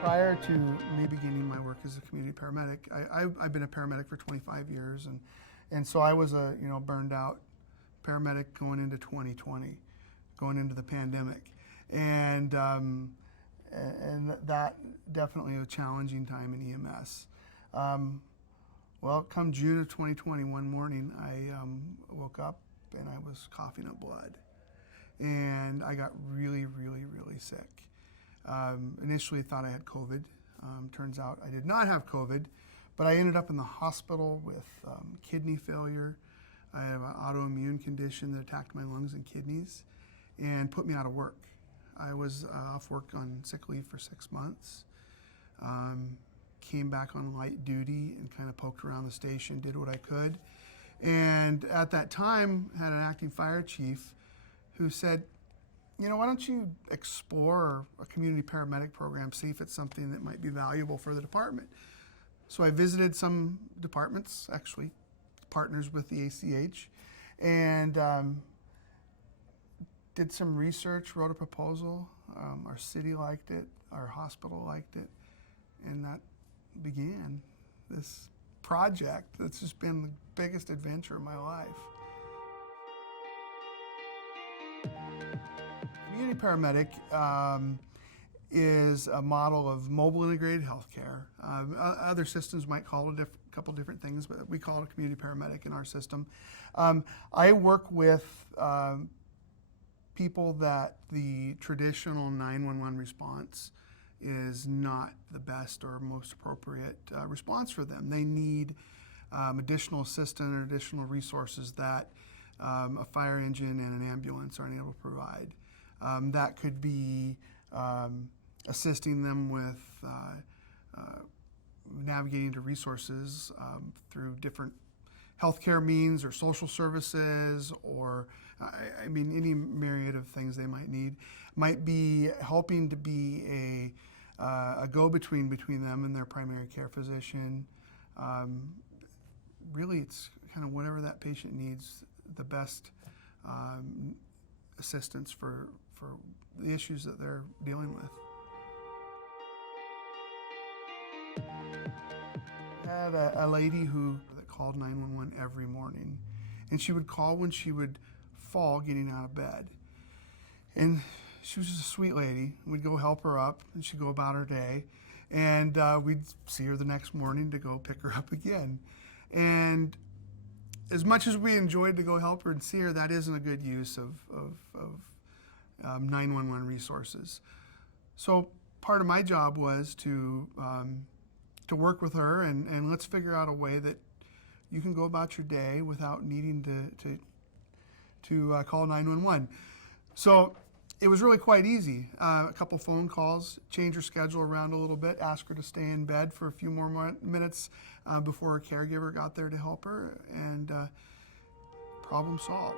Prior to me beginning my work as a community paramedic, I've been a paramedic for 25 years, and so I was a burned out paramedic going into 2020, going into the pandemic, and that definitely a challenging time in EMS. Well, come June of 2020, one morning I woke up and I was coughing up blood, and I got really sick. Initially thought I had COVID. Turns out I did not have COVID, but I ended up in the hospital with kidney failure. I have an autoimmune condition that attacked my lungs and kidneys and put me out of work. I was off work on sick leave for 6 months. Came back on light duty and kind of poked around the station, did what I could. And at that time, had an acting fire chief who said, why don't you explore a community paramedic program, see if it's something that might be valuable for the department. So I visited some departments, actually partners with the ACH, and did some research, wrote a proposal. Our city liked it, our hospital liked it, and that began this project that's just been the biggest adventure of my life. Community paramedic is a model of mobile integrated healthcare. Other systems might call it a couple different things, but we call it a community paramedic in our system. I work with people that the traditional 911 response is not the best or most appropriate response for them. They need additional assistance or additional resources that a fire engine and an ambulance aren't able to provide. That could be assisting them with navigating to resources through different healthcare means or social services, or any myriad of things they might need. Might be helping to be a go-between between them and their primary care physician. Really, it's kind of whatever that patient needs, the best assistance for the issues that they're dealing with. I had a lady that called 911 every morning, and she would call when she would fall getting out of bed. And she was just a sweet lady. We'd go help her up, and she'd go about her day, and we'd see her the next morning to go pick her up again. And as much as we enjoyed to go help her and see her, that isn't a good use of 911 resources. So part of my job was to work with her and let's figure out a way that you can go about your day without needing to call 911. So it was really quite easy. A couple phone calls, change her schedule around a little bit, ask her to stay in bed for a few more minutes before a caregiver got there to help her, and problem solved.